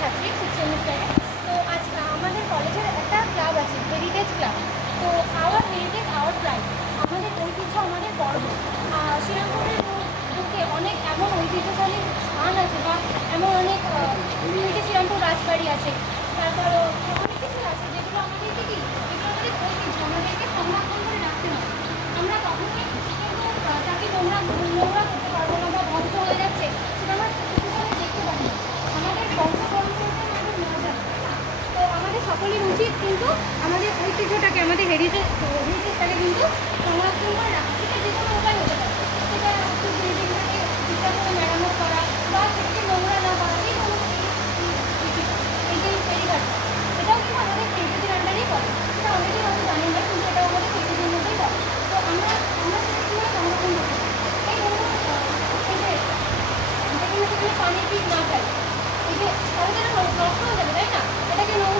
ছাত্রী 6th সেমিস্টারে। তো আজ আমাদের কলেজের একটা ক্লাব আছে, হেরিটেজ ক্লাব। তো আওয়ার হেরিটেজ আওয়ার প্রাইড, আমাদের ঐতিহ্য আমাদের গর্ব। শ্রীরামপুরের বুকে অনেক এমন ঐতিহ্যশালী স্থান আছে বা এমন অনেক শ্রীরামপুর রাজবাড়ি আছে, তারপর অনেক কিছু আছে যেগুলো আমাদেরকে কি, এগুলো আমাদের ঐতিহ্য, আমাদেরকে সংরক্ষণ করে রাখতে হবে। আমরা কখনোই কিন্তু তাকে নোংরা করতে পারবো না বা ধ্বংস হয়ে যাচ্ছে সেটা আমরা চোখের দেখতে পারি না। আমাদের বংশ পরম্পরাটা আমাদের নেওয়া যাবে, তাই না? তো আমাদের সকলের উচিত কিন্তু আমাদের ঐতিহ্যটাকে, আমাদের হেরিটেজটাকে কিন্তু সংরক্ষণ করে রাখা। সেটা যে কোনো উপায় হতে পারে, সেটা বিল্ডিংটাকে ঠিকঠাক করে মেরামত করা বা সেটাকে নোংরা না করা, এই কোনো এই যে ফেরিঘাটটা, এটাও কিন্তু আমাদের হেরিটেজের আন্ডারেই পড়ে। সেটা অনেকেই হয়তো জানেন না, কিন্তু এটা আমাদের হেরিটেজের মধ্যেই পড়ে। তো আমরা সেটা কীভাবে সংরক্ষণ করতে পারি? এই ধরুন এই যে যেখানে সেখানে পানির পিক না ফেলে, এই যে তাহলে নষ্ট হয়ে যাবে, তাই না? এটাকে নোংরা